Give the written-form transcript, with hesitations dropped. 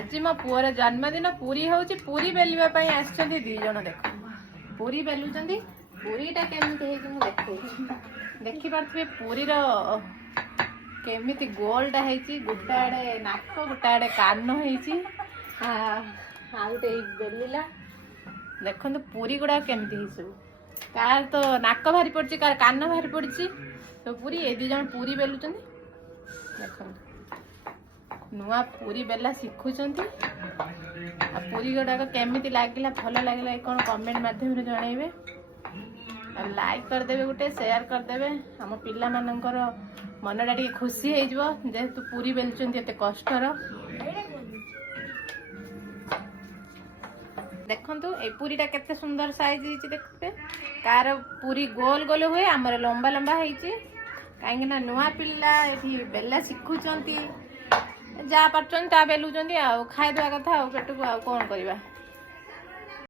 आज मो पुअर जन्मदिन पूरी होची पूरी बेलिबा पई आछन दी जण देखो पूरी बेलुचंदी पूरीटा केमिति हे कि देखो देखि पारथबे पूरी रो केमिति गोलटा हेची गुटाडे नाक गुटाडे कान हेची आ आउटे बेलिला देखो पूरी गुड़ा केमिति हे सब कार तो नाक भारी पड़ची कार कान भारी पड़ची तो पूरी ए दी जण पूरी बेलुचंदी देखो नुआ पूरी बेला शिखुचंती आ पूरी गुड़ाक केमिति लागिला भल लागिला कौन कमेंट माध्यम रे जणाइबे लाइक करदेवे गोटे शेयर करदेवे आम पिला मानकर मनटा टी खुशी हो जेहेतु पूरी बेलुचंती एते कष्टर देखंतु ए पूरीटा केते सुंदर साइज हिची देखबे कार पूरी गोल गोल हुए हमर लंबा लंबा हेची काहेकि ना नुआ पिला एठी बेला शिखुचंती जा पारछन ता बेलुचंती आ खाइ दवा कथा आ पेट को आ कोन करबा।